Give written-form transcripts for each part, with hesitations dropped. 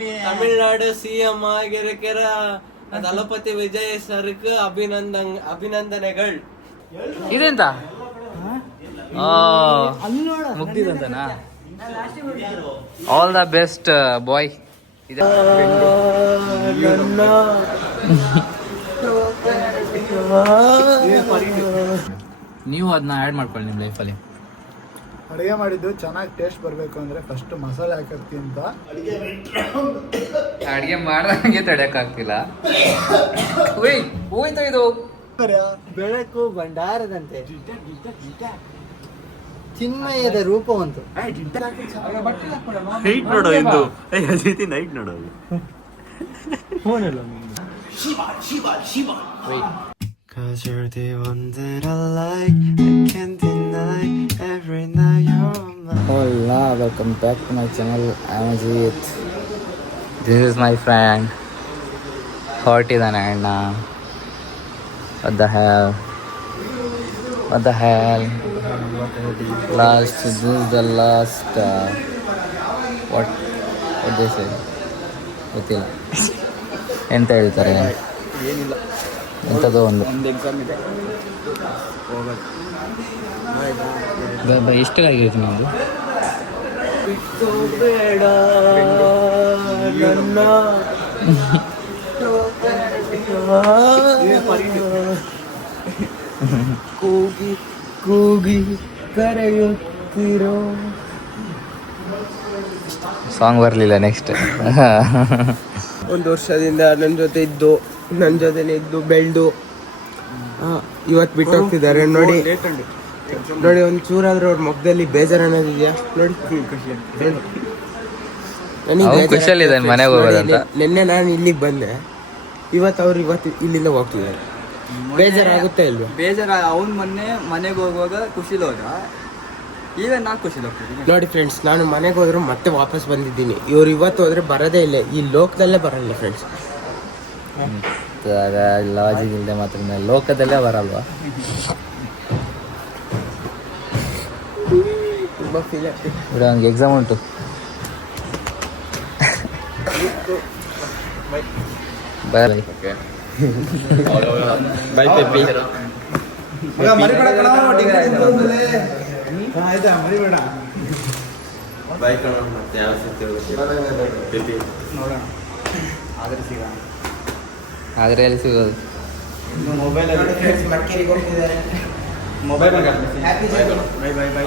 Tamil Nadu CM ಆಗಿರಕ್ಕೆರ ದಳಪತಿ ವಿಜಯ್ ಸರ್ಗೆ ಅಭಿನಂದನೆಗಳು. ಇದೆಂತ ಮುಗ್ದಿದಂತನಾ? All the best boy. ನೀವು ಅದನ್ನ ಆ್ಯಡ್ ಮಾಡ್ಕೊಳ್ಳಿ ನಿಮ್ಮ ಲೈಫಲ್ಲಿ. ಅಡುಗೆ ಮಾಡಿದ್ದು ಚೆನ್ನಾಗಿ ಟೇಸ್ಟ್ ಬರಬೇಕು ಅಂದರೆ ಫಸ್ಟ್ ಮಸಾಲೆ ಹಾಕಿ ಅಂತ ಅಡುಗೆ ಮಾಡ್ದಂಗೆ ತಡೆಯೋಕ್ಕಾಗ್ತಿಲ್ಲ. ಹೋಯ್ತು ಇದು ಬೆಳಕು ಭಂಡಾರದಂತೆ ಚಿನ್ಮಯದ ರೂಪವಂತು. ನೈಟ್ ನೋಡೋ ಇದು ಅಜಿತಿ ನೈಟ್ ನೋಡೋದು. Cause you're the one that I like, I can't deny. Every night you're on my mind. Hola, welcome back to my channel. I'm Ajit. This is my friend. ಹೊರಟಿದ್ದಾನೆ ಅಣ್ಣ. What the hell? What the hell? Last, this is the last. What they say? ಗೊತ್ತಿಲ್ಲ ಎಂತ ಹೇಳ್ತಾರೆ. ಏನಿಲ್ಲ, ಎಂಥದ್ದು ಒಂದು exam ಇದೆ. ಎಷ್ಟಾಗಿರುತ್ತೆ ನಮ್ಮದು? ಬೇಡ ನನ್ನ ಕೂಗಿ ಕೂಗಿ ಕರೆಯುತ್ತಿರೋ. ಸಾಂಗ್ ಬರಲಿಲ್ಲ. ನೆಕ್ಸ್ಟ್ ಒಂದು ವರ್ಷದಿಂದ ನನ್ನ ಜೊತೆ ಇದ್ದು, ನನ್ನ ಜೊತೆನೇ ಇದ್ದು ಬೆಳೆದು ಇವತ್ತು ಬಿಟ್ಟು ಹೋಗ್ತಿದ್ದಾರೆ. ನೋಡಿ ನೋಡಿ, ಒಂದು ಚೂರಾದ್ರೂ ಅವ್ರ ಮುಖದಲ್ಲಿ ಬೇಜಾರು ಅನ್ನೋದಿದೆಯಾ? ನೋಡಿ, ಖುಷಿಯಲ್ಲಿದೆ ಮನೆಗೆ ಹೋಗೋದಂತ. ನಿನ್ನೆ ನಾನು ಇಲ್ಲಿಗೆ ಬಂದೆ, ಇವತ್ತು ಇಲ್ಲಿಂದ ಹೋಗ್ತಿದ್ದಾರೆ. ಬೇಜಾರಾಗುತ್ತೆ ಇಲ್ವಾ? ಅವ್ನು ಮೊನ್ನೆ ಮನೆಗೆ ಹೋಗುವಾಗ ಖುಷಿಲಿ ಹೋದ, ಈಗ ನಾನು ಖುಷಿಲಿ ಹೋಗ್ತೀನಿ. ನೋಡಿ ಫ್ರೆಂಡ್ಸ್, ನಾನು ಮನೆಗೆ ಹೋದ್ರು ಮತ್ತೆ ವಾಪಸ್ ಬಂದಿದ್ದೀನಿ. ಇವ್ರು ಇವತ್ತು ಹೋದ್ರೆ ಬರೋದೇ ಇಲ್ಲ, ಈ ಲೋಕದಲ್ಲೇ ಬರಲ್ಲ ಫ್ರೆಂಡ್ಸ್. ಲಾಜಿಕ್ ಇಲ್ಲದೆ ಮಾತ್ರ ಲೋಕದಲ್ಲೇ ಬರಲ್ವಾ? ತುಂಬ ಫೀಲ್ ಆಗ್ತಿದೆ. ഇവിടെ ನನಗೆ ಎಕ್ಸಾಮ್ ಉಂಟು. ಬಾಯ್ ಬೈ ಪೆಪ್ಪಿ. ಬೈ ಕಣ, ಮತ್ತೆ ಯಾವ ಸಿಗ್ತೇವೆ ನೋಡೋಣ, ಆದರೆ ಸಿಗೋಣ. ಆದರೆ ಎಲ್ಲಿ ಸಿಗೋದು? ಮಡಿಕೇರಿಗೆ ಹೋಗ್ತಿದ್ದಾರೆ. Mobile bye bye bye bye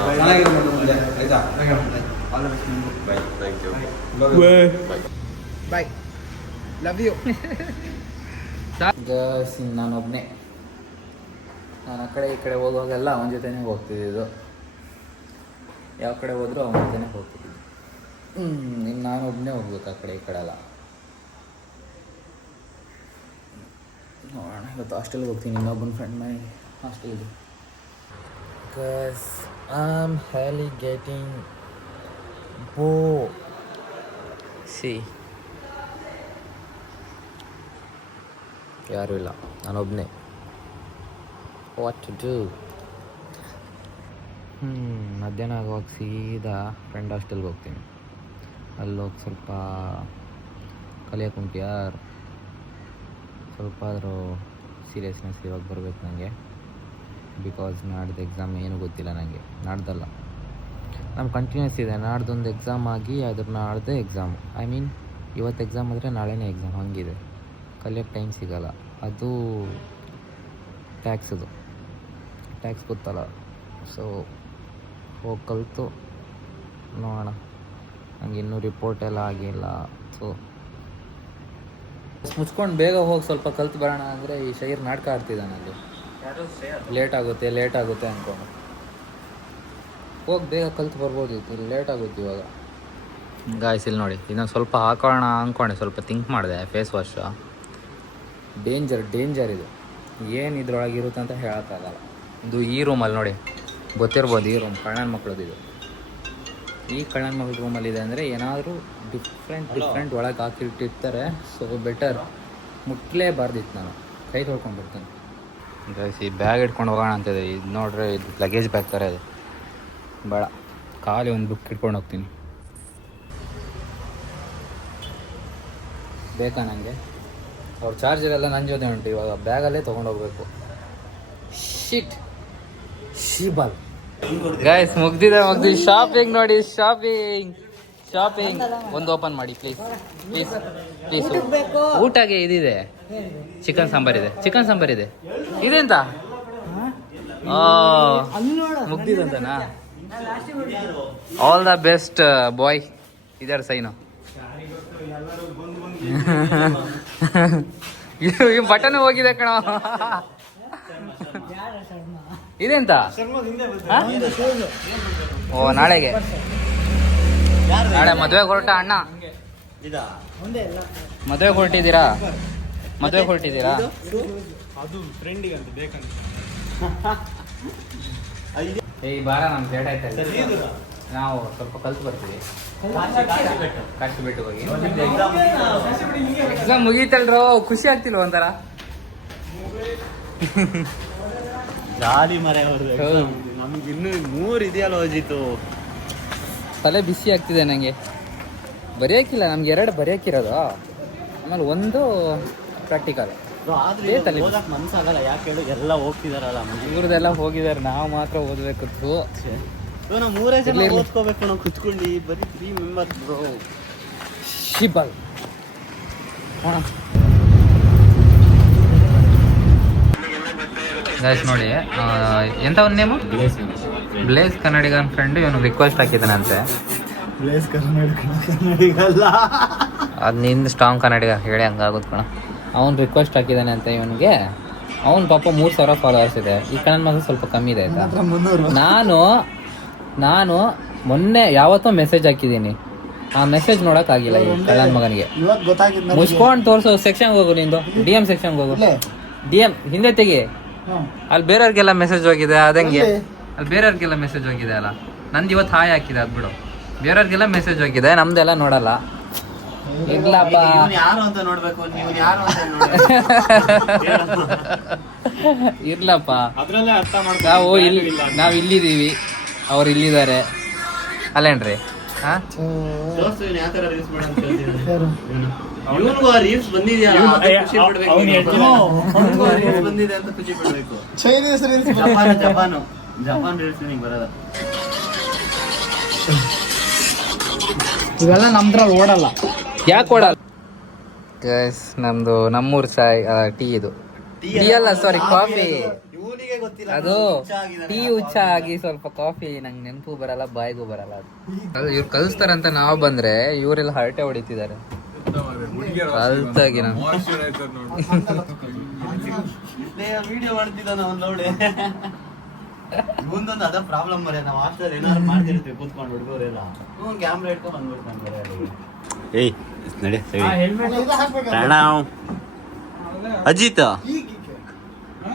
thank you bye, love you. ನಾನೊಬ್ಬನೇ. ನಾನು ಆ ಕಡೆ ಈ ಕಡೆ ಹೋಗುವಾಗೆಲ್ಲ ಅವನ ಜೊತೆನೇ ಹೋಗ್ತಿದ್ದು. ಯಾವ ಕಡೆ ಹೋದರೂ ಅವನ ಜೊತೆನೇ ಹೋಗ್ತಿದ್ದು. ಇನ್ನು ನಾನೊಬ್ಬನೇ ಹೋಗ್ಬೇಕು ಆ ಕಡೆ ಈ ಕಡೆ ಎಲ್ಲ. ನೋಡೋಣ, ಇವತ್ತು ಹಾಸ್ಟೆಲ್ಗೆ ಹೋಗ್ತೀನಿ. ಇನ್ನೊಬ್ಬನ ಫ್ರೆಂಡ್ ಮನೆಗೆ ಹಾಸ್ಟೆಲ್ ಇದೆ. Because I'm hardly getting bored. See, ಯಾರೂ ಇಲ್ಲ, ನಾನೊಬ್ಬನೇ. What to do? ಮಧ್ಯಾಹ್ನ ಆಗುವಾಗ ಸೀದಾ ಫ್ರೆಂಡ್ ಹಾಸ್ಟೆಲ್ಗೆ ಹೋಗ್ತೀನಿ. ಅಲ್ಲಿ ಹೋಗಿ ಸ್ವಲ್ಪ ಕಲಿಯೋಕೆ ಯಾರು ಸ್ವಲ್ಪ ಆದರೂ ಸೀರಿಯಸ್ನೆಸ್ ಇವಾಗ ಬರಬೇಕು ನನಗೆ. ಬಿಕಾಸ್ ನಾಡ್ದು ಎಕ್ಸಾಮ್ ಏನೂ ಗೊತ್ತಿಲ್ಲ ನನಗೆ. ನಾಡ್ದಲ್ಲ, ನಮ್ಮ ಕಂಟಿನ್ಯೂಸ್ ಇದೆ. ನಾಡ್ದೊಂದು ಎಕ್ಸಾಮ್ ಆಗಿ ಅದ್ರ ನಾಡ್ದೆ ಎಕ್ಸಾಮ್. ಐ ಮೀನ್ ಇವತ್ತು ಎಕ್ಸಾಮ್ ಆದರೆ ನಾಳೆನೇ ಎಕ್ಸಾಮ್, ಹಂಗಿದೆ. ಕಲಿಯೋಕ್ಕೆ ಟೈಮ್ ಸಿಗೋಲ್ಲ. ಅದು ಟ್ಯಾಕ್ಸ್ ಗೊತ್ತಲ್ಲ. ಸೊ ಹೋಗಿ ಕಲಿತು ನೋಡೋಣ. ನನಗೆ ಇನ್ನೂ ರಿಪೋರ್ಟ್ ಎಲ್ಲ ಆಗಿಲ್ಲ. ಸೊ ಮುಚ್ಕೊಂಡು ಬೇಗ ಹೋಗಿ ಸ್ವಲ್ಪ ಕಲ್ತು ಬರೋಣ ಅಂದರೆ ಈ ಶೈರ್ ನಾಟಕ ಆಡ್ತಿದ್ದಾನೆ. ಅಲ್ಲಿ ಲೇಟ್ ಆಗುತ್ತೆ ಅಂದ್ಕೊಂಡು ಹೋಗಿ ಬೇಗ ಕಲ್ತು ಬರ್ಬೋದಿತ್ತು. ಇಲ್ಲಿ ಲೇಟ್ ಆಗುತ್ತೆ ಇವಾಗ. ಗಾಯ್ಸ್ ಇಲ್ಲಿ ನೋಡಿ, ಇನ್ನೊಂದು ಸ್ವಲ್ಪ ಹಾಕೋಣ ಅಂದ್ಕೊಂಡೆ. ಸ್ವಲ್ಪ ಥಿಂಕ್ ಮಾಡಿದೆ. ಫೇಸ್ ವಾಶ್ ಡೇಂಜರ್ ಇದು. ಏನು ಇದ್ರೊಳಗೆ ಇರುತ್ತೆ ಅಂತ ಹೇಳೋಕ್ಕಾಗಲ್ಲ. ಇದು ಈ ರೂಮಲ್ಲಿ ನೋಡಿ, ಗೊತ್ತಿರ್ಬೋದು, ಈ ರೂಮ್ ಕಳ್ಳನ ಮಕ್ಕಳದ್ದು. ಇದು ಈ ಕಳ್ಳನ ಮಕ್ಕಳ ರೂಮಲ್ಲಿದೆ ಅಂದರೆ ಏನಾದರೂ ಡಿಫ್ರೆಂಟ್ ಒಳಗೆ ಹಾಕಿಟ್ಟಿರ್ತಾರೆ. So better ಮುಟ್ಲೇಬಾರ್ದಿತ್ತು. ನಾನು ಕೈ ತೊಳ್ಕೊಂಡ್ಬಿಡ್ತೀನಿ. ಗೈಸ್ ಈ ಬ್ಯಾಗ್ ಇಟ್ಕೊಂಡು ಹೋಗೋಣ ಅಂತಿದೆ. ಇದು ನೋಡ್ರೆ ಇದು ಲಗೇಜ್ ಬ್ಯಾಗ್ ಥರ ಇದೆ. ಬೇಡ, ಖಾಲಿ ಒಂದು ಬುಕ್ ಇಟ್ಕೊಂಡು ಹೋಗ್ತೀನಿ. ಬೇಕಾ ನನಗೆ. ಅವ್ರ ಚಾರ್ಜರೆಲ್ಲ ನನ್ನ ಜೊತೆ ಉಂಟು, ಇವಾಗ ಬ್ಯಾಗಲ್ಲೇ ತೊಗೊಂಡೋಗ್ಬೇಕು. ಶಿಟ್ ಶಿಬಲ್ ಗೈಸ್, ಮುಗ್ದಿದೆ ಶಾಪಿಂಗ್ ನೋಡಿ, ಶಾಪಿಂಗ್ ಒಂದು ಓಪನ್ ಮಾಡಿ ಪ್ಲೀಸ್ ಪ್ಲೀಸ್ ಪ್ಲೀಸ್. ಊಟಗೆ ಇದಿದೆ, ಚಿಕನ್ ಸಾಂಬಾರ್ ಇದೆ ಇದೆಂತ ಮುಗ್ದಿದಂತನಾ. All the best boy. ಇದರ ಸೈನು ಈ ಬಟನ್ ಹೋಗಿದೆ ಕಣ. ಇದೆಂತ? ಓ ನಾಳೆಗೆ, ನಾಳೆ ಮದುವೆಗೆ ಹೊರಟ ಅಣ್ಣ. ಮದುವೆಗೆ ಹೊರಟಿದ್ದೀರಾ? ಏಯ್ ಬಾರ, ನಮ್ಗೆ ಲೇಟ್ ಆಯ್ತಲ್ಲ, ನಾವು ಸ್ವಲ್ಪ ಕಲ್ತು ಬರ್ತೀವಿ. ಕಾಶಿ ಬೆಟ್ಟು ಹೋಗಿ ಎಕ್ಸಾಮ್ ಮುಗೀತಲ್ರೋ, ಖುಷಿ ಆಗ್ತಿಲ್ವ ಒಂಥರ? ಜಾಲಿ ಮರೆ ಅವ್ರದ್ದು. ನಮ್ಗೆ ಇನ್ನೂ 3 ಇದೆಯಲ್ಲ ಅಜಿತು. ತಲೆ ಬಿಸಿ ಆಗ್ತಿದೆ ನನಗೆ. ಬರೆಯೋಕ್ಕಿಲ್ಲ, ನಮ್ಗೆ 2 ಬರೆಯೋಕ್ಕಿರೋದು, ಆಮೇಲೆ 1 ಪ್ರಾಕ್ಟಿಕಲ್. ಆದ್ರೆ ಓದಕ್ ಮನ್ಸಾಗಲ್ಲ, ಯಾಕೆ ಹೇಳು, ಎಲ್ಲ ಹೋಗ್ತಿದಾರಲ್ಲ ಇವ್ರದೆಲ್ಲ ಹೋಗಿದ್ದಾರೆ, ನಾವು ಮಾತ್ರ ಓದ್ಬೇಕು. ನಾವು 3 ಜನ ಓದ್ಕೋಬೇಕು, ನಾವು ಕುತ್ಕೊಂಡು ಬರೀ 3 ಮೆಂಬರ್ಸ್ ಬ್ರೋ. ಶಿಬಲ್ ಗೈಸ್ ನೋಡಿ, ಎಂತ ಒಂದು ನೇಮು? ಬ್ಲೇಸ್ ಕನ್ನಡಿಗನ್ ಫ್ರೆಂಡ್ ಇವನು ರಿಕ್ವೆಸ್ಟ್ ಹಾಕಿದ್ದಾನಂತೆ. ಬ್ಲೇಸ್ ಕನ್ನಡಿಗಲ್ಲ, ಅದು ನಿಂದು ಸ್ಟ್ರಾಂಗ್ ಕನ್ನಡಿಗ ಹೇಳಿ ಹಂಗಾಗೋದು ಕಣ. ಅವ್ನು ರಿಕ್ವೆಸ್ಟ್ ಹಾಕಿದ್ದಾನೆ ಅಂತ ಇವನಿಗೆ. ಅವ್ನು ಪಾಪ 3,000 ಫಾಲೋವರ್ಸ್ ಇದೆ. ಈ ಕನ್ನಡ ಮಗ ಸ್ವಲ್ಪ ಕಮ್ಮಿ ಇದೆ ಆಯ್ತಾ. ನಾನು ಮೊನ್ನೆ ಯಾವತ್ತೋ ಮೆಸೇಜ್ ಹಾಕಿದ್ದೀನಿ, ಆ ಮೆಸೇಜ್ ನೋಡೋಕ್ಕಾಗಿಲ್ಲ ಈ ಕಳ್ಳನ ಮಗನಿಗೆ. ಮುಚ್ಕೊಂಡು ತೋರಿಸೋ ಸೆಕ್ಷನ್ಗೆ ಹೋಗು, ನಿಂದು DM ಸೆಕ್ಷನ್ಗೆ ಹೋಗು. DM ಹಿಂದೆ ತೆಗಿ, ಅಲ್ಲಿ ಬೇರೆಯವ್ರಿಗೆಲ್ಲ ಮೆಸೇಜ್ ಹೋಗಿದೆ. ಅದಂಗೆ ಅಲ್ಲಿ ಬೇರೆಯವ್ರಿಗೆಲ್ಲ ಮೆಸೇಜ್ ಹೋಗಿದೆ ಅಲ್ಲ, ನಂದು ಇವತ್ತು ಹಾಯ್ ಹಾಕಿದೆ, ಅದು ಬಿಡು. ಬೇರೆಯವ್ರಿಗೆಲ್ಲ ಮೆಸೇಜ್ ಹೋಗಿದೆ, ನಮ್ದೆಲ್ಲ ನೋಡಲ್ಲ. ಇರ್ಲಪ್ಪ, ಯಾರು ಅಂತ ನೋಡ್ಬೇಕು, ನೀವು ಯಾರು ಅಂತ ಇರ್ಲಪ್ಪ. ನಾವು ಇಲ್ಲಿದ್ದೀವಿ, ಅವ್ರು ಇಲ್ಲಿದ್ದಾರೆ ಅಲ್ಲೇನ್ರಿ? ರೀಲ್ಸ್ ಬಂದಿದೆ ಅಂತ ಖುಷಿ ಪಡ್ಬೇಕು. ಜಪಾನ್ ರೀಲ್ಸ್ ಬರಲ್ಲ. ಇವೆಲ್ಲ ನಮ್ದ್ರಲ್ಲಿ ಓಡಲ್ಲ. ಯಾಕೆ ಓಡಲ್ಲ ಗೈಸ್? ನಮ್ಮೂರು ಚಾಯ್ ಟೀ, ಇದು ಟೀ ಅಲ್ಲ, ಸಾರಿ ಕಾಫಿ. ಅದು ಟೀ ಹುಚ್ಚ ಆಗಿ ಸ್ವಲ್ಪ ಕಾಫಿ ನಂಗೆ ನೆನಪು ಬರಲ್ಲ, ಬಾಯಿಗೂ ಬರಲ್ಲ. ಅದು ಇವ್ರು ಕಲಿಸ್ತಾರಂತ ನಾವು ಬಂದ್ರೆ ಇವರೆಲ್ಲ ಹರಟೆ ಹೊಡಿತಿದ್ದಾರೆ ಕಲ್ತಾಗಿ. ನಾನು ವಿಡಿಯೋ ಮಾಡ್ತಿದ್ದಾನ ನೋಡಿ. ಮುಂದೊಂದು ಅದ ಪ್ರಾಬ್ಲಮ್ ಬರ, ನಾವು ಹಾಸ್ಟೆಲ್ ಏನಾದ್ರು ಮಾಡ್ತಿರ್ತೀವಿ ಕೂತ್ಕೊಂಡು ಹುಡುಗರೆಲ್ಲ, ಕ್ಯಾಮ್ರಾ ಇಟ್ಕೊಂಡು ಬಂದ್ಬಿಡ್ತಾನೆ. ಏಯ್ ನಡಿ ಅಜಿತ್,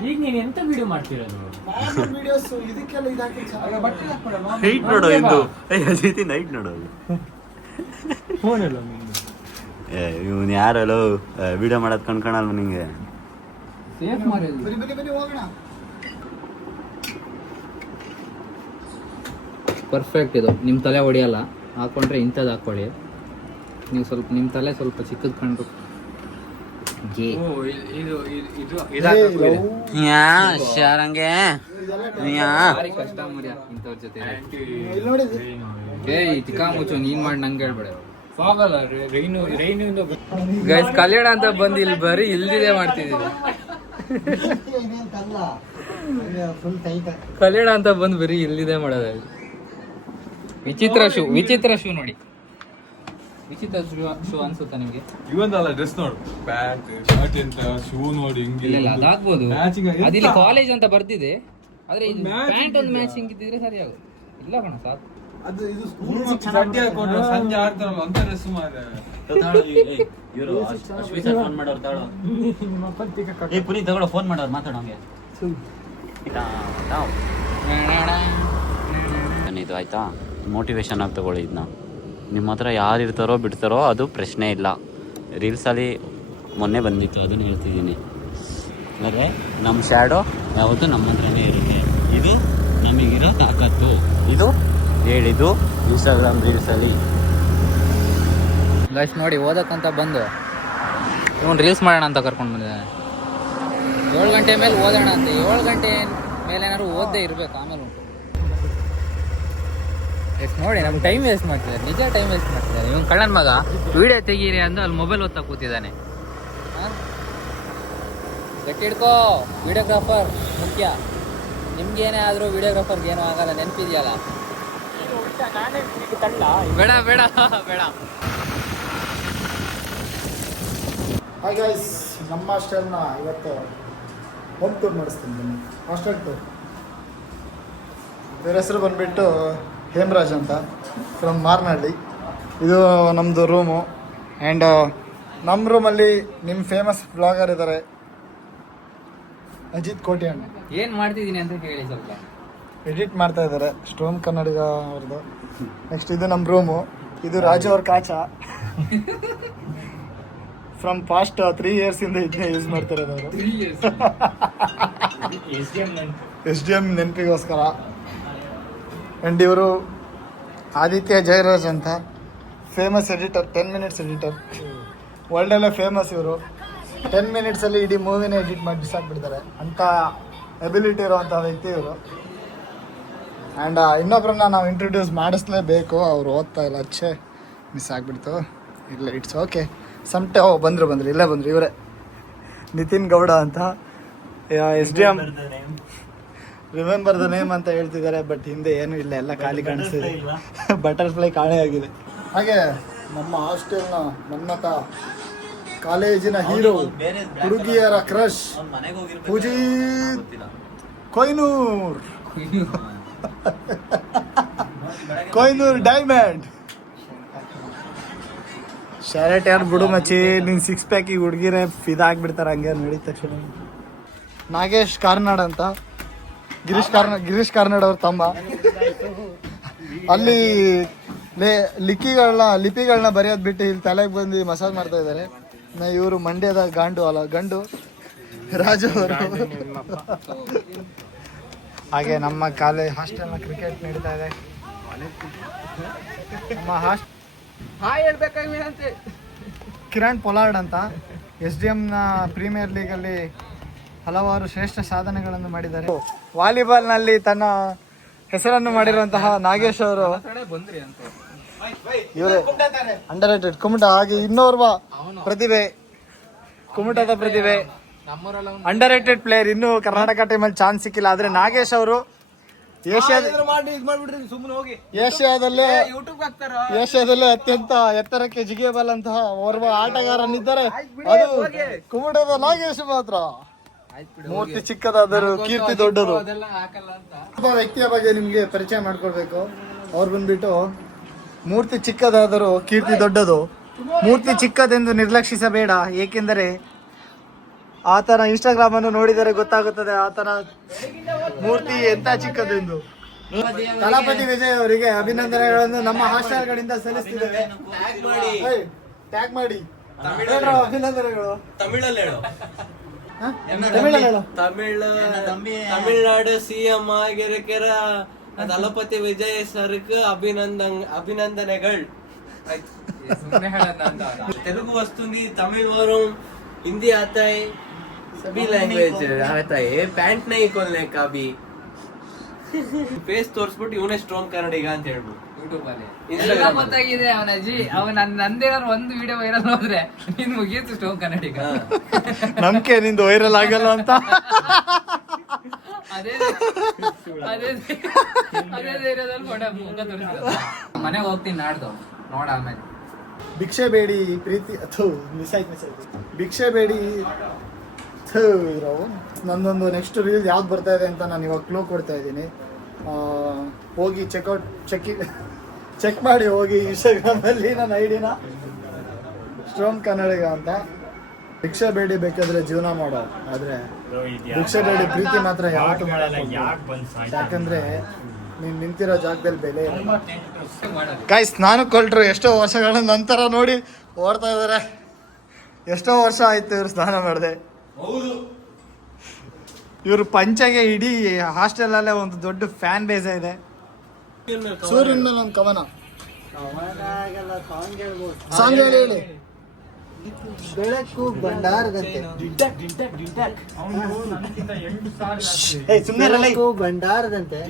ಈಗ ನೀನು ಎಂತ ವಿಡಿಯೋ ಮಾಡ್ತಿರೋದು? ಹೈಟ್ ನೋಡೋ ಇಂದು. ಅಜಿತ್ ಹೈಟ್ ನೋಡೋದು. ಇವನು ಯಾರಲ್ಲೋ ವಿಡಿಯೋ ಮಾಡೋದು ಕಣ್ಕೊಳಲ್ವ ನಿಂಗೆ? ಸೇಫ್ ಮಾಡಿ ಪರ್ಫೆಕ್ಟ್. ಇದು ನಿಮ್ಮ ತಲೆ ಹೊಡಿಯಲ್ಲ, ಹಾಕೊಂಡ್ರೆ ಇಂಥದ್ದು ಹಾಕೊಳ್ಳಿ. ನೀವು ಸ್ವಲ್ಪ ನಿಮ್ಮ ತಲೆ ಸ್ವಲ್ಪ ಚಿಕ್ಕದು ಕಂಡು ಕಷ್ಟ ಮರ್ಯ ಇಂಥವ್ರ ಜೊತೆ. ಏಯ್ ತಿಕ್ಕಾ ಮುಚ್ಚು, ನೀನ್ ಮಾಡಿ ನಂಗೆ ಹೇಳ್ಬೇಡ. ಗೈಸ್ ಕಲ್ಯಾಣ ಅಂತ ಬಂದು ಇಲ್ಲಿ ಬರೀ ಇಲ್ದಿದೆ ಮಾಡ್ತಿದ್ದೀವಿ. ಕಲ್ಯಾಣ ಅಂತ ಬಂದು ಬರೀ ಇಲ್ದಿದೆ ಮಾಡೋದ. ವಿಚಿತ್ರ ಶೂ ನೋಡಿ, ವಿಚಿತ್ರ ಶೂ ಅನ್ಸುತ್ತಾ ನಿಮ್ಗೆ? ಇವೊಂದಲ್ಲ ಡ್ರೆಸ್ ನೋಡು, ಪ್ಯಾಂಟ್ ಶರ್ಟ್ ಅಂತ ಶೂ ನೋಡಿ ಇಲ್ಲ ಅದಾಗ್ಬೋದು. ಅದಿಲ್ಲಿ ಕಾಲೇಜ್ ಅಂತ ಬರ್ತಿದೆ, ಆದ್ರೆ ಇದು ಪ್ಯಾಂಟ್ ಒಂದು ಮ್ಯಾಚಿಂಗ್ ಇದ್ದಿದ್ರೆ ಸರಿ ಆಗೋದು. ಇಲ್ಲ ಕಣ ಸಾಕು. ಅದು ಇದು ಸ್ಕೂಲ್ ಚಡ್ಡಿ ಹಾಕೊಂಡು ಸಂಜೆ ಆಡ್ತಾರಲ್ಲ ಅಂತ ಡ್ರೆಸ್ ಮಾರೆ. ಇವರು ಫೋನ್ ಮಾಡೋರು ತಾಳು. ಪುನೀತ್ ತಗೊಳ್ಳೋ, ಫೋನ್ ಮಾಡೋರು ಮಾತಾಡೋಂಗೆ. ಇದು ಆಯ್ತಾ, ಮೋಟಿವೇಶನ್ ಆಗಿ ತಗೊಳ್ಳಿ ಇದನ್ನ. ನಿಮ್ಮ ಹತ್ರ ಯಾರು ಇರ್ತಾರೋ ಬಿಡ್ತಾರೋ ಅದು ಪ್ರಶ್ನೆ ಇಲ್ಲ. ರೀಲ್ಸಲ್ಲಿ ಮೊನ್ನೆ ಬಂದಿತ್ತು, ಅದನ್ನು ಹೇಳ್ತಿದ್ದೀನಿ. ಅಂದರೆ ನಮ್ಮ ಶ್ಯಾಡೋ ಯಾವತ್ತೂ ನಮ್ಮ ಹತ್ರನೇ ಇರುತ್ತೆ. ಇದು ನಮಗಿರೋ ತಾಕತ್ತು. ಇದು ಹೇಳಿದ್ದು ಇನ್ಸ್ಟಾಗ್ರಾಮ್ ರೀಲ್ಸಲ್ಲಿ. ಗೈಸ್ ನೋಡಿ, ಓದಕ್ಕಂತ ಬಂದು ಇವನು ರೀಲ್ಸ್ ಮಾಡೋಣ ಅಂತ ಕರ್ಕೊಂಡು ಬಂದಿದ್ದಾನೆ. 7 ಗಂಟೆ ಮೇಲೆ ಓದೋಣ ಅಂತ. 7 ಗಂಟೆ ಮೇಲೆ ಏನಾದ್ರು ಓದದೇ ಇರಬೇಕು, ಆಮೇಲೆ ಉಂಟು. ಎಷ್ಟು ನೋಡಿ ನಮ್ಗೆ ಟೈಮ್ ವೇಸ್ಟ್ ಮಾಡ್ತಿದ್ದಾರೆ, ನಿಜ ಟೈಮ್ ವೇಸ್ಟ್ ಮಾಡ್ತಿದ್ದಾರೆ. ಇವ್ನು ಕಳ್ಳನ ಮಗ ವಿಡಿಯೋ ತೆಗೀರಿ ಅಂದು ಅಲ್ಲಿ ಮೊಬೈಲ್ ಓದ್ತಾ ಕೂತಿದ್ದಾನೆ. ಗಟ್ಟಿ ಹಿಡ್ಕೋ, ವಿಡಿಯೋಗ್ರಾಫರ್ ಮುಖ್ಯ. ನಿಮ್ಗೇನೇ ಆದರೂ ವಿಡಿಯೋಗ್ರಾಫರ್ಗೆ ಏನೂ ಆಗಲ್ಲ, ನೆನಪಿದೆಯಲ್ಲ? ಬೇಡ ಬೇಡ ಬೇಡ. ಹಾಯ್ ಗೈಸ್, ನಮ್ಮ ಹಾಸ್ಟೆಲ್ನ ಇವತ್ತು ಹೋಮ್ ಟೂರ್ ಮಾಡಿಸ್ತೀನಿ ಬನ್ನಿ. Hostel tour. ಇವ್ರ ಹೆಸರು ಬಂದುಬಿಟ್ಟು ಹೇಮರಾಜ್ ಅಂತ, ಫ್ರಮ್ ಮಾರ್ನಹಳ್ಳಿ. ಇದು ನಮ್ಮದು ರೂಮು. ಆ್ಯಂಡ್ ನಮ್ಮ ರೂಮಲ್ಲಿ ನಿಮ್ಮ ಫೇಮಸ್ ಬ್ಲಾಗರ್ ಇದ್ದಾರೆ, ಅಜಿತ್ ಕೋಟ್ಯಾಣ್. ಏನು ಮಾಡ್ತಿದ್ದೀನಿ ಅಂತ ಹೇಳಿ ಸ್ವಲ್ಪ. ಎಡಿಟ್ ಮಾಡ್ತಾ ಇದ್ದಾರೆ, ಸ್ಟ್ರೋಮ್ ಕನ್ನಡಿಗ ಅವ್ರದ್ದು. ನೆಕ್ಸ್ಟ್ ಇದು ನಮ್ಮ ರೂಮು. ಇದು ರಾಜು ಅವ್ರ ಕಾಚ. ಫ್ರಮ್ ಪಾಸ್ಟ್ 3 years ಇಂದ ಇದನ್ನೇ ಯೂಸ್ ಮಾಡ್ತಾರೆ ಅವರು. SDM ನೆನಪಿಗೋಸ್ಕರ. ಆ್ಯಂಡ್ ಇವರು ಆದಿತ್ಯ ಜಯರಾಜ್ ಅಂತ, ಫೇಮಸ್ ಎಡಿಟರ್, 10 minutes ಎಡಿಟರ್. ವರ್ಲ್ಡಲ್ಲೇ ಫೇಮಸ್ ಇವರು. 10 minutesಲ್ಲಿ ಇಡೀ ಮೂವಿನೇ ಎಡಿಟ್ ಮಾಡಿ ಬಿಸಾಕ್ಬಿಡ್ತಾರೆ ಅಂಥ ಎಬಿಲಿಟಿ ಇರೋವಂಥ ವ್ಯಕ್ತಿ ಇವರು. ಆ್ಯಂಡ್ ಇನ್ನೊಬ್ಬರನ್ನ ನಾವು ಇಂಟ್ರೊಡ್ಯೂಸ್ ಮಾಡಿಸ್ಲೇಬೇಕು, ಅವ್ರು ಓದ್ತಾ ಇಲ್ಲ, ಅಚ್ಚೆ ಮಿಸ್ ಆಗಿಬಿಡ್ತು. ಇಲ್ಲ, ಇಟ್ಸ್ ಓಕೆ. ಬಂದರು ಇಲ್ಲೇ ಬಂದರು ಇವರೇ, ನಿತಿನ್ ಗೌಡ ಅಂತ. SDM ರಿಮೆಂಬರ್ ದ ನೇಮ್ ಅಂತ ಹೇಳ್ತಿದ್ದಾರೆ, ಬಟ್ ಹಿಂದೆ ಏನೂ ಇಲ್ಲ, ಎಲ್ಲ ಖಾಲಿ ಕಾಣಿಸ್ತಿದೆ. ಬಟರ್ಫ್ಲೈ ಕಾಣೆ ಆಗಿದೆ. ಹಾಗೆ ನಮ್ಮ ಹಾಸ್ಟೆಲ್ನ ನನ್ನತ ಕಾಲೇಜಿನ ಹೀರೋ, ಹುಡುಗಿಯರ crush Pujit Kohinoor diamond. Shirt ಯಾರು ಬಿಡು ಮಚ್ಚಿ, ನಿನ್ 6 ಪ್ಯಾಕಿಗೆ ಹುಡುಗಿರೇ ಫಿದಾಗ್ಬಿಡ್ತಾರೆ ಹಂಗೆ ನೋಡಿದ ತಕ್ಷಣ. ನಾಗೇಶ್ ಕಾರ್ನಾಡ್ ಅಂತ, ಗಿರೀಶ್ ಕಾರ್ನಾಡ್ ಅವ್ರ ತಮ್ಮ. ಅಲ್ಲಿ ಲಿಪಿಗಳನ್ನ ಬರೆಯೋದು ಬಿಟ್ಟು ಇಲ್ಲಿ ತಲೆಗೆ ಬಂದು ಮಸಾಜ್ ಮಾಡ್ತಾ ಇದ್ದಾರೆ. ಇವರು ಮಂಡ್ಯದ ಗಂಡು ರಾಜು ಅವರು. ಹಾಗೆ ನಮ್ಮ ಹಾಸ್ಟೆಲ್ನ ಕ್ರಿಕೆಟ್ ನಡೀತಾ ಇದೆ. ನಮ್ಮ ಕಿರಣ್ ಪೊಲಾರ್ಡ್ ಅಂತ, SDMನ ಪ್ರೀಮಿಯರ್ ಲೀಗಲ್ಲಿ ಹಲವಾರು ಶ್ರೇಷ್ಠ ಸಾಧನೆಗಳನ್ನು ಮಾಡಿದ್ದಾರೆ. ವಾಲಿಬಾಲ್ನಲ್ಲಿ ತನ್ನ ಹೆಸರನ್ನು ಮಾಡಿರುವಂತಹ ನಾಗೇಶ್ ಅವರು ಇವರೇ ಅಂಡರ್ರೇಟೆಡ್ ಕುಮಟ. ಹಾಗೆ ಇನ್ನೋರ್ವ ಪ್ರತಿಭೆ, ಕುಮಟದ ಪ್ರತಿಭೆ, ಅಂಡರ್ರೇಟೆಡ್ ಪ್ಲೇಯರ್, ಇನ್ನೂ ಕರ್ನಾಟಕ ಟೀಮಲ್ಲಿ ಚಾನ್ಸ್ ಸಿಕ್ಕಿಲ್ಲ. ಆದರೆ ನಾಗೇಶ್ ಅವರು ಏಷ್ಯಾದಲ್ಲೇ ಅತ್ಯಂತ ಎತ್ತರಕ್ಕೆ ಜಿಗಿಯಬಲ್ಲಂತಹ ಓರ್ವ ಆಟಗಾರನಿದ್ದಾರೆ, ಅದು ಕುಮಟದ ನಾಗೇಶ್ ಮಾತ್ರ. ಮೂರ್ತಿ ಚಿಕ್ಕದಾದರೂ ಕೀರ್ತಿ ದೊಡ್ಡದು. ಒಬ್ಬ ವ್ಯಕ್ತಿಯ ಬಗ್ಗೆ ನಿಮಗೆ ಪರಿಚಯ ಮಾಡ್ಕೊಳ್ಬೇಕು. ಅವ್ರು ಬಂದ್ಬಿಟ್ಟು ಮೂರ್ತಿ ಚಿಕ್ಕದಾದರೂ ಕೀರ್ತಿ ದೊಡ್ಡದು. ಮೂರ್ತಿ ಚಿಕ್ಕದೆಂದು ನಿರ್ಲಕ್ಷಿಸಬೇಡ, ಏಕೆಂದರೆ ಆತನ ಇನ್ಸ್ಟಾಗ್ರಾಮ್ ಅನ್ನು ನೋಡಿದರೆ ಗೊತ್ತಾಗುತ್ತದೆ ಆತನ ಮೂರ್ತಿ ಎಂತ ಚಿಕ್ಕದೆಂದು. ತಲಪತಿ ವಿಜಯ್ ಅವರಿಗೆ ಅಭಿನಂದನೆಗಳನ್ನು ನಮ್ಮ ಹಾಸ್ಟೆಲ್ ಗಳಿಂದ ಸಲ್ಲಿಸ್ತಿದ್ದೇವೆ. ಟ್ಯಾಗ್ ಮಾಡಿ ಅಭಿನಂದನೆಗಳು. ತಮಿಳ್ನಾಡು CM ಆಗಿರಕ್ಕೆರ ತಲಪತಿ ವಿಜಯ್ ಸರ್ಗೆ ಅಭಿನಂದನೆಗಳು. तेलुगु वस्तुंदी, तमिल वरून, हिंदी आता है, सभी लैंग्वेज आता है. पैंट नहीं खोलने का भी ಫೇಸ್ ತೋರಿಸ್ಬಿಟ್ಟು ಇವನೇ ಸ್ಟ್ರಾಂಗ್ ಕನ್ನಡಿಗ ಅಂತ ಹೇಳ್ಬೋದು ಯೂಟ್ಯೂಬ್ ಅಲ್ಲಿ. ಎಲ್ಲ ಗೊತ್ತಾಗಿದೆ ಅವನ ಅಜ್ಜಿ. ನಂದೇನಾದ್ರು ಒಂದು ವಿಡಿಯೋ ವೈರಲ್ ಹೋದ್ರೆ ನಿನ್ ಮುಗಿಯಿತು ಸ್ಟ್ರಾಂಗ್ ಕನ್ನಡಿಗ. ನಂಬಿಕೆ ನಿಂದು ವೈರಲ್ ಆಗಲ್ಲ ಅಂತ. ಮನೆಗೆ ಹೋಗ್ತೀನಿ ನಾಡ್ದು, ನೋಡ ಆಮೇಲೆ. ಭಿಕ್ಷೆ ಬೇಡಿ ಪ್ರೀತಿ ಮಿಸ್ ಆಯ್ತು. ಭಿಕ್ಷೆ ಬೇಡಿ ಇರೋ ನಂದೊಂದು ನೆಕ್ಸ್ಟ್ ರೀಲ್ ಯಾವ್ದು ಬರ್ತಾ ಇದೆ ಅಂತ ನಾನು ಇವಾಗ ಕ್ಲೂ ಕೊಡ್ತಾ ಇದ್ದೀನಿ. ಹೋಗಿ ಚೆಕ್ ಮಾಡಿ ಹೋಗಿ ಇನ್ಸ್ಟಾಗ್ರಾಮಲ್ಲಿ ನನ್ನ ಐಡಿನ ಸ್ಟ್ರಾಂಗ್ ಕನ್ನಡಿಗ ಅಂತ. ಭಿಕ್ಷೆ ಬೇಡಿ ಬೇಕಾದ್ರೆ ಜೀವನ ಮಾಡೋ, ಆದರೆ ಭಿಕ್ಷೆ ಬೇಡಿ ಪ್ರೀತಿ ಮಾತ್ರ ಯಾವತ್ತೂ ಮಾಡಲ್ಲ. ಯಾಕಂದ್ರೆ ನೀನು ನಿಂತಿರೋ ಜಾಗದಲ್ಲಿ ಬೆಲೆ. ಗಾಯ್ಸ್, ನಾನು ಕೊಲ್ಟ್ರು ಎಷ್ಟೋ ವರ್ಷಗಳ ನಂತರ ನೋಡಿ ಓಡ್ತಾ ಇದ್ದಾರೆ. ಎಷ್ಟೋ ವರ್ಷ ಆಯ್ತು ಇವ್ರು ಸ್ನಾನ ಮಾಡಿದೆ. ಇವರು ಪಂಚಗೆ ಇಡೀ ಹಾಸ್ಟೆಲ್ ಅಲ್ಲೇ ಒಂದು ದೊಡ್ಡ ಫ್ಯಾನ್ ಬೇಸ್ ಇದೆ. ಸೂರ್ಯನ ಒಂದು ಕವನ ಸಾಂಗ್ ಹೇಳಿ. ಬೆಳಕು ಭಂಡಾರದಂತೆ ಬೆಳಕು ಭಂಡಾರದಂತೆ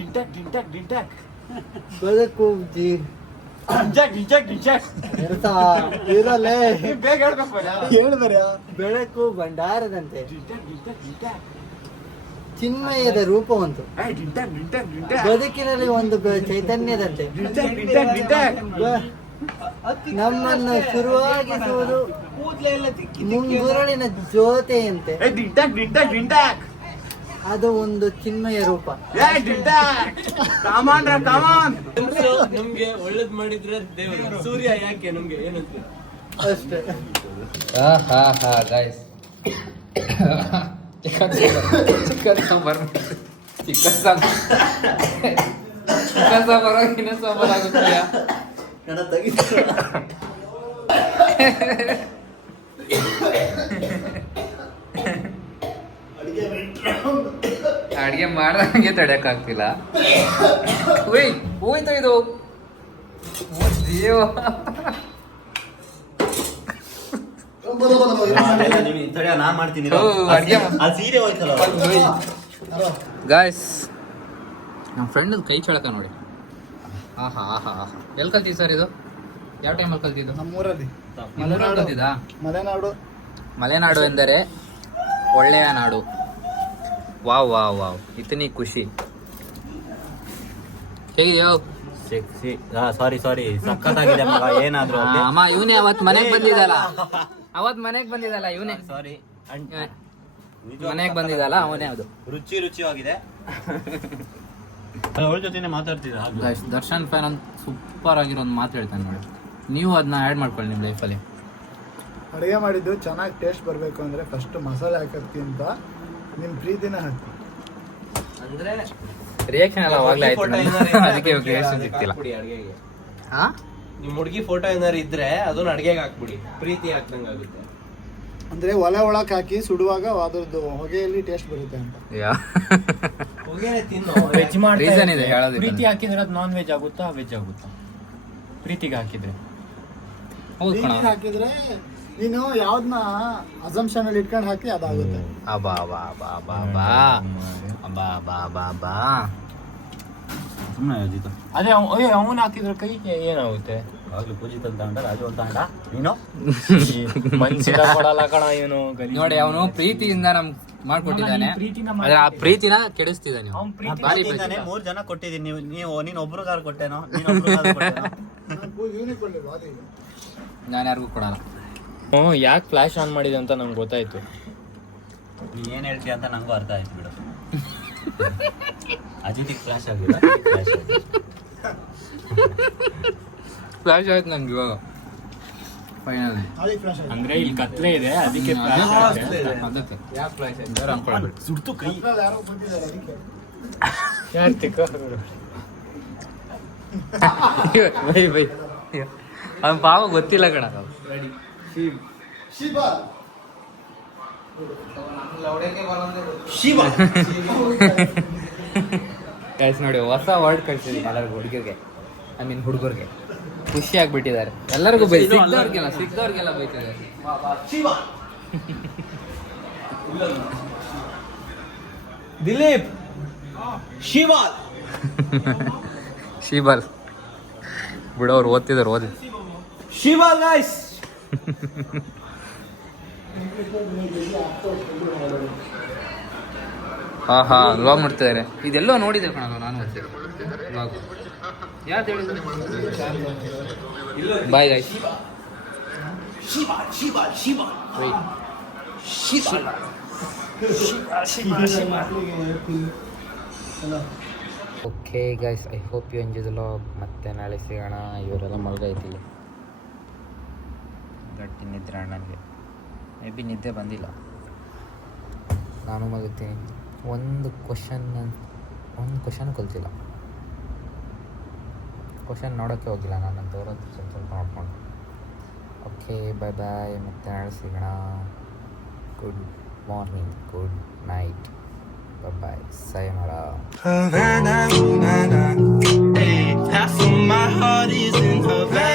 ಬದುಕು ಬೆಳಕು ಭಂಡಾರದಂತೆ ಚಿನ್ಮಯದ ರೂಪವಂತು ಬದುಕಿನಲ್ಲಿ ಒಂದು ಚೈತನ್ಯದಂತೆ ನಮ್ಮನ್ನು ಶುರುವಾಗಿಸುವುದು ಮುಂಗುರುಳಿನ ಜ್ಯೋತಿಯಂತೆ ಅದು ಒಂದು ಚಿನ್ಮಯ ರೂಪ. ನಮ್ಗೆ ಒಳ್ಳೇದ್ ಮಾಡಿದ್ರೆ ದೇವರು, ಸೂರ್ಯ ಯಾಕೆ ನಮ್ಗೆ ಏನಂತ ಅಷ್ಟೇ. ಗಾಯ್ಸ್ ಚಿಕನ್ ಸಾಂಬಾರ್ ಇನ್ನೂ ಸಾಂಬಾರ್ ಆಗುತ್ತೆ. ಅಡಿಗೆ ಮಾಡ್ದಂಗೆ ತಡೆಯಕ್ಕಾಗ್ತಿಲ್ಲ. ಹೋಯ್ತು ಇದು ದೇವ. ಗಾಯ್ಸ್ ನಮ್ಮ ಫ್ರೆಂಡ್ ಕೈ ಚಳಕ ನೋಡಿ. ಆಹಾ ಆಹಾ ಆಹಾ. ಎಲ್ಲಿ ಕಲ್ತಿದ್ದು ಸರ್ ಇದು? ಯಾವ ಟೈಮಲ್ಲಿ ಕಲ್ತಿದ್ದು? ನಮ್ಮೂರಲ್ಲಿ ಕಲ್ತಿದ್ದಾ? ಮಲೆನಾಡು. ಮಲೆನಾಡು ಎಂದರೆ ಒಳ್ಳೆಯ ನಾಡು. ವಾವ್ ವಾವ್ ವಾವ್, ಇತನಿ ಖುಷಿ. ಹೇಗಿದ್ಯೋ? ಸಾರಿ ಸಖತ್ತಾಗಿದೆ ಮಗ. ಏನಾದ್ರು ಅಮ್ಮ ಇವನೇ ಅವತ್ತು ಮನೆಗೆ ಬಂದಿದ್ದಲ್ಲ ಇವನೇ. ಸಾರಿ ಮನೆಗೆ ಬಂದಿದ್ದಲ್ಲ ಅವನೇ. ಅದು ರುಚಿಯಾಗಿದೆ. ಅವಳ ಜೊತೆನೆ ಮಾತಾಡ್ತಿದ್ದ. ದರ್ಶನ್ ಫ್ಯಾನ್ ಅಂತ ಸೂಪರ್ ಆಗಿರೋ ಒಂದು ಮಾತು ಹೇಳ್ತಾನೆ ನೋಡಿ. ನೀವು ಅದನ್ನ ಆ್ಯಡ್ ಮಾಡ್ಕೊಳ್ಳಿ ನಿಮ್ಮ ಲೈಫಲ್ಲಿ. ಅಡುಗೆ ಮಾಡಿದ್ದು ಚೆನ್ನಾಗಿ ಟೇಸ್ಟ್ ಬರಬೇಕು ಅಂದರೆ ಫಸ್ಟ್ ಮಸಾಲೆ ಹಾಕೋದ್ಕಿಂತ ನಿಮ್ಮ ಪ್ರೀತಿನ ಹಾಕಿ. ಅಂದ್ರೆ ರಿಯಾಕ್ಷನ್ ಎಲ್ಲ ಅವಾಗಲೇ ಆಯ್ತು ಅದಕ್ಕೆ ರಿಯಾಕ್ಷನ್ ಸಿಗ್ತಿಲ್ಲ. ಅಡ್ಗೆಗೆ ಹಾ, ನಿಮ್ ಹುಡುಗಿ ಫೋಟೋ ಏನಾರು ಇದ್ರೆ ಅದನ್ನ ಅಡ್ಗೆಗೆ ಹಾಕ್ಬಿಡಿ, ಪ್ರೀತಿ ಹಾಕ್ದಂಗ ಆಗುತ್ತೆ. ಅಂದರೆ ಒಳಕ್ಕೆ ಹಾಕಿ ಸುಡುವಾಗ ಅದ್ರದ್ದು ಹೊಗೆಯಲ್ಲಿ ಟೇಸ್ಟ್ ಬರುತ್ತೆ ಅಂತ. ಹೊಗೆನೆ ತಿನ್ನು. ವೆಜ್ ರೀಸನ್ ಇದೆ ಹೇಳೋದು. ಪ್ರೀತಿ ಹಾಕಿದ್ರೆ ಅದು ನಾನ್ ವೆಜ್ ಆಗುತ್ತಾ ವೆಜ್ ಆಗುತ್ತಾ? ಪ್ರೀತಿಗೆ ಹಾಕಿದ್ರೆ ಹೌದು ಕಣ. ಪ್ರೀತಿಗೆ ಹಾಕಿದ್ರೆ ನೀನು ಯಾವ್ದನ್ನ ಅಸಂಪ್ಷನ್ ಅಲ್ಲಿ ಇಟ್ಕೊಂಡು ಹಾಕಿ ಅದಾಗುತ್ತೆ. ಅಬಾ ಬಾ ಬಾ ಬಾ ಬಾ ಬಾ ಬಾ ಬಾ ಬಾ. ಸುಮ್ಮನೆ ಯೋಜಿತ ಅದೇ ಅವನು ಹಾಕಿದ್ರೆ ಕೈಗೆ ಏನಾಗುತ್ತೆ? ಆಗ್ಲಿ ಪೂಜಿತ್ ಅಂತ ಅಂಡ ರಾಜು ಅಂತ ಅಂಡ ನೀನು ಮನ್ಸಿನ ಕೊಡಲ್ಲ ಕಣ ಇವನು. ನೋಡಿ ಅವನು ಪ್ರೀತಿಯಿಂದ ನಮ್ಗೆ ಮಾಡ್ಕೊಟ್ಟಿದ್ದಾನೆ, ಪ್ರೀತಿನ ಆದ್ರೆ ಆ ಪ್ರೀತಿನ ಕೆಡಿಸ್ತಿದ್ದಾನೆ. ಅವ್ನ್ ಪ್ರೀತಿ ಬಾರಿ ಪ್ರೀತಿಯಿಂದಾನೆ ಪ್ರೀತಿ. 3 ಜನ ಕೊಟ್ಟಿದ್ದೀನಿ. ನೀನು ಒಬ್ರಿಗಾರ ಕೊಟ್ಟೇನೋ? ನಾನು ಯಾರಿಗೂ ಕೊಡಲ್ಲ. ಯಾಕೆ ಫ್ಲಾಶ್ ಆನ್ ಮಾಡಿದೆ ಅಂತ ನಂಗೆ ಗೊತ್ತಾಯ್ತು. ನೀ ಏನ್ ಹೇಳ್ತೀಯ ಅಂತ ನಂಗೂ ಅರ್ಥ ಆಯ್ತು ಬಿಡು. ಅಜಿತಿಗೆ ಫ್ಲಾಶ್ ಆಗಿಲ್ಲ, ಫ್ಲಾಶ್ ಆಯ್ತು ನಂಗೆ ಇವಾಗ ಫೈನಲ್. ಅಂದ್ರೆ ಇಲ್ಲಿ ಕತ್ಲೆ ಇದೆ ಅದಕ್ಕೆ ಫ್ಲಾಶ್ ಆಗಿದೆ. ಅದಕ್ಕೆ ಯಾಕೆ ಫ್ಲಾಶ್ ಆಯ್ತು ಬೇರೆ ಅನ್ಕೊಳ್ಬೇಡಿ. ಸುಡ್ತು ಕೈ. ಯಾರೋ ಬಂದಿದ್ದಾರೆ ಅದಕ್ಕೆ. ಯಾರು ತಿಕ್ಕ ಬೈ ಬೈ. ಅವ್ನ ಪಾವ ಗೊತ್ತಿಲ್ಲ ಕಣ. ಗೈಸ್ ನೋಡಿ, ಹೊಸ ವರ್ಡ್ ಕಳ್ಸಿದೀನಿ ಎಲ್ಲರಿಗೂ. ಹುಡುಗರಿಗೆ ಐ ಮೀನ್ ಹುಡುಗರಿಗೆ ಖುಷಿ ಆಗ್ಬಿಟ್ಟಿದ್ದಾರೆ. ಎಲ್ಲರಿಗೂ ಬೈ, ಸಿಕ್ದವ್ರಿಗೆಲ್ಲ ಬೈತಿದ್ದಾರೆ. ದಿಲೀಪ್ ಶಿವಾಲ್ ಶಿಬಲ್ ಬಿಡೋರು ಓದ್ತಿದ್ದಾರೆ, ಓದಿ. ಶಿವಾಲ್ ಗೈಸ್. ಹಾ ಹಾ, ವ್ಲಾಗ್ ನೋಡ್ತಿದ್ದಾರೆ. ಇದೆಲ್ಲೋ ನೋಡಿದೆ ಕಣಲ್ಲ ನಾನು ವ್ಲಾಗ್. ಯಾವ್ದು ಹೇಳಿದ್ರು? Bye guys. Okay guys, I hope you enjoy the vlog. ಮತ್ತೆ ನಾಳೆ ಸಿಗೋಣ. ಇವರೆಲ್ಲ ಮಲ್ಗೈತಿಲ್ಲ, ಗಟ್ಟಿ ನಿದ್ರೆ ಅಣ್ಣನಿಗೆ. ಮೇ ಬಿ ನಿದ್ದೆ ಬಂದಿಲ್ಲ, ನಾನು ಮಲಗ್ತೀನಿ. ಒಂದು ಕ್ವಶನ್ ಕಲ್ತಿಲ್ಲ. ಕ್ವಶನ್ ನೋಡೋಕ್ಕೆ ಹೋಗಿಲ್ಲ ನಾನು, ತೋರೋದು ಸ್ವಲ್ಪ ನೋಡ್ಕೊಂಡು. Okay, bye bye. ಮತ್ತೆ ನಾಳೆ ಸಿಗೋಣ. Good morning, good night, bye, sayonara. Half of my heart is in her bag.